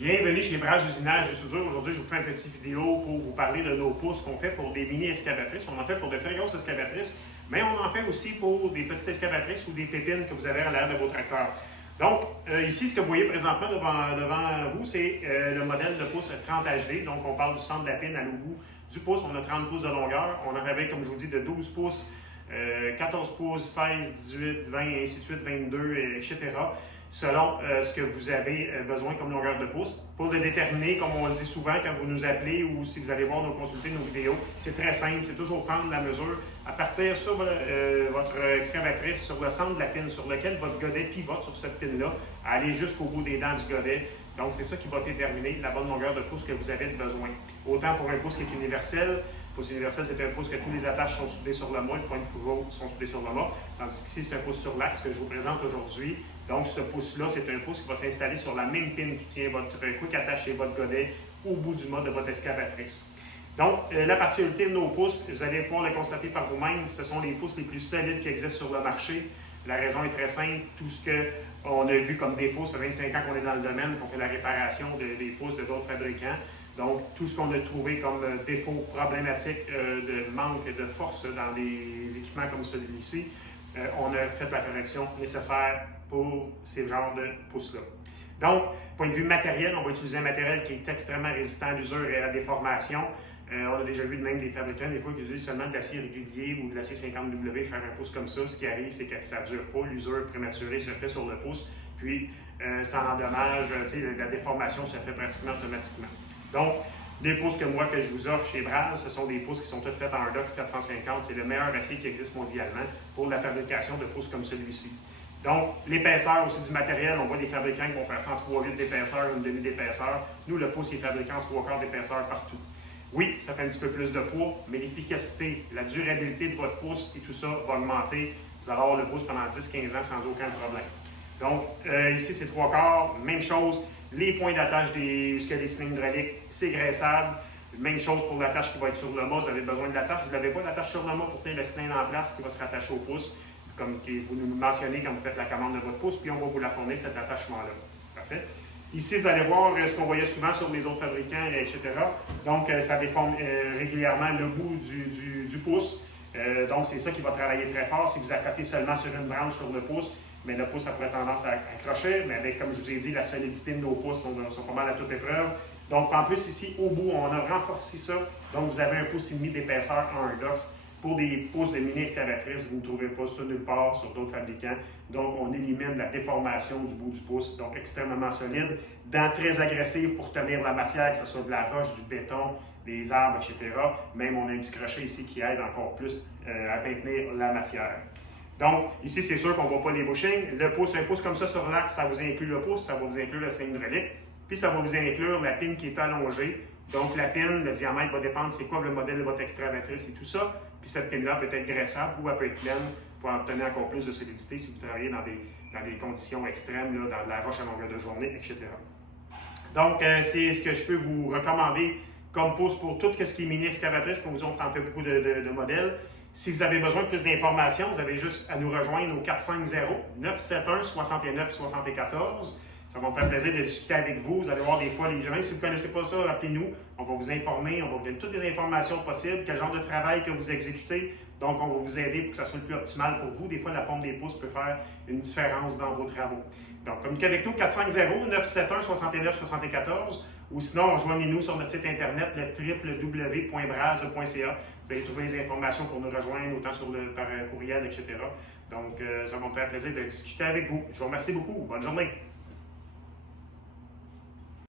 Bienvenue chez Bras Usinage de Soudure. Aujourd'hui, je vous fais une petite vidéo pour vous parler de nos pousses qu'on fait pour des mini-excavatrices. On en fait pour de très grosses excavatrices, mais on en fait aussi pour des petites excavatrices ou des pépines que vous avez à l'arrière de vos tracteurs. Donc, ici, ce que vous voyez présentement devant vous, c'est le modèle de pouce 30 HD. Donc, on parle du centre de la pine à l'au-bout du pouce. On a 30 pouces de longueur. On en avait, comme je vous dis, de 12 pouces, 14 pouces, 16, 18, 20, et ainsi de suite, 22, etc. selon ce que vous avez besoin comme longueur de pouce. Pour le déterminer, comme on le dit souvent quand vous nous appelez ou si vous allez voir consulter nos vidéos, c'est très simple, c'est toujours prendre la mesure à partir sur votre excavatrice, sur le centre de la pine, sur lequel votre godet pivote sur cette pine-là, aller jusqu'au bout des dents du godet. Donc, c'est ça qui va déterminer la bonne longueur de pouce que vous avez besoin. Autant pour un pouce qui est universel. Le pouce universel, c'est un pouce que tous les attaches sont soudées sur le mât, les points de pivot sont soudés sur le mât. Tandis qu'ici, c'est un pouce sur l'axe que je vous présente aujourd'hui. Donc, ce pouce-là, c'est un pouce qui va s'installer sur la même pine qui tient votre quick attache et votre godet au bout du mât de votre excavatrice. Donc, la particularité de nos pouces, vous allez pouvoir le constater par vous-même, ce sont les pouces les plus solides qui existent sur le marché. La raison est très simple. Tout ce qu'on a vu comme défaut, ça fait 25 ans qu'on est dans le domaine, qu'on fait la réparation des pouces de d'autres fabricants. Donc, tout ce qu'on a trouvé comme défaut problématique de manque de force dans des équipements comme celui-ci, on a fait la correction nécessaire pour ces genres de pouces-là. Donc, point de vue matériel, on va utiliser un matériel qui est extrêmement résistant à l'usure et à la déformation. On a déjà vu même des fabricants, des fois, qui utilisent seulement de l'acier régulier ou de l'acier 50W faire un pouce comme ça. Ce qui arrive, c'est que ça ne dure pas. L'usure prématurée se fait sur le pouce, puis ça endommage, la déformation se fait pratiquement automatiquement. Donc, les pouces que je vous offre chez Bras, ce sont des pouces qui sont toutes faits en Urdox 450. C'est le meilleur acier qui existe mondialement pour la fabrication de pouces comme celui-ci. Donc, l'épaisseur aussi du matériel, on voit des fabricants qui vont faire ça en 3 litres d'épaisseur, une demi d'épaisseur. Nous, le pouce est fabriqué en 3 quarts d'épaisseur partout. Oui, ça fait un petit peu plus de poids, mais l'efficacité, la durabilité de votre pouce et tout ça va augmenter. Vous allez avoir le pouce pendant 10-15 ans sans aucun problème. Donc, ici, c'est 3 quarts, même chose. Les points d'attache des cylindres hydrauliques, c'est graissable. Même chose pour l'attache qui va être sur le mât. Vous avez besoin de l'attache. Vous n'avez pas d'attache sur le mât pour tenir le cylindre en place qui va se rattacher au pouce, comme vous nous mentionnez quand vous faites la commande de votre pouce, puis on va vous la fournir, cet attachement-là. Parfait. Ici, vous allez voir ce qu'on voyait souvent sur les autres fabricants, etc. Donc, ça déforme régulièrement le bout du pouce. Donc, c'est ça qui va travailler très fort. Si vous accrotez seulement sur une branche sur le pouce, mais le pouce, ça pourrait tendance à accrocher. Mais avec, comme je vous ai dit, la solidité de nos pouces sont pas mal à toute épreuve. Donc, en plus, ici, au bout, on a renforcé ça. Donc, vous avez un pouce et demi d'épaisseur en Urdox. Pour des pouces de mini-excavatrices, vous ne trouvez pas ça nulle part sur d'autres fabricants. Donc, on élimine la déformation du bout du pouce, donc extrêmement solide. Dents très agressives pour tenir la matière, que ce soit de la roche, du béton, des arbres, etc. Même, on a un petit crochet ici qui aide encore plus à maintenir la matière. Donc, ici, c'est sûr qu'on ne voit pas les bushings. Le pouce, un pouce comme ça sur l'axe, ça vous inclut le pouce, ça va vous inclure le cylindre hydraulique. Puis, ça va vous inclure la pine qui est allongée. Donc, la pine, le diamètre va dépendre c'est quoi le modèle de votre excavatrice et tout ça. Puis, cette pine-là peut être graissable ou elle peut être pleine pour obtenir encore plus de solidité si vous travaillez dans des conditions extrêmes, là, dans de la roche à longueur de journée, etc. Donc, c'est ce que je peux vous recommander comme pouce pour tout ce qui est mini-excavatrice. Comme vous, on en fait beaucoup de modèles. Si vous avez besoin de plus d'informations, vous avez juste à nous rejoindre au 450-971-6974. Ça va me faire plaisir de discuter avec vous. Vous allez voir des fois les gens, si vous ne connaissez pas ça, appelez-nous. On va vous informer, on va vous donner toutes les informations possibles, quel genre de travail que vous exécutez. Donc, on va vous aider pour que ça soit le plus optimal pour vous. Des fois, la forme des pouces peut faire une différence dans vos travaux. Donc, communiquez avec nous 450-971-6974 ou sinon, rejoignez-nous sur notre site internet, le www.braz.ca. Vous allez trouver les informations pour nous rejoindre, autant par courriel, etc. Donc, ça va me faire plaisir de discuter avec vous. Je vous remercie beaucoup. Bonne journée.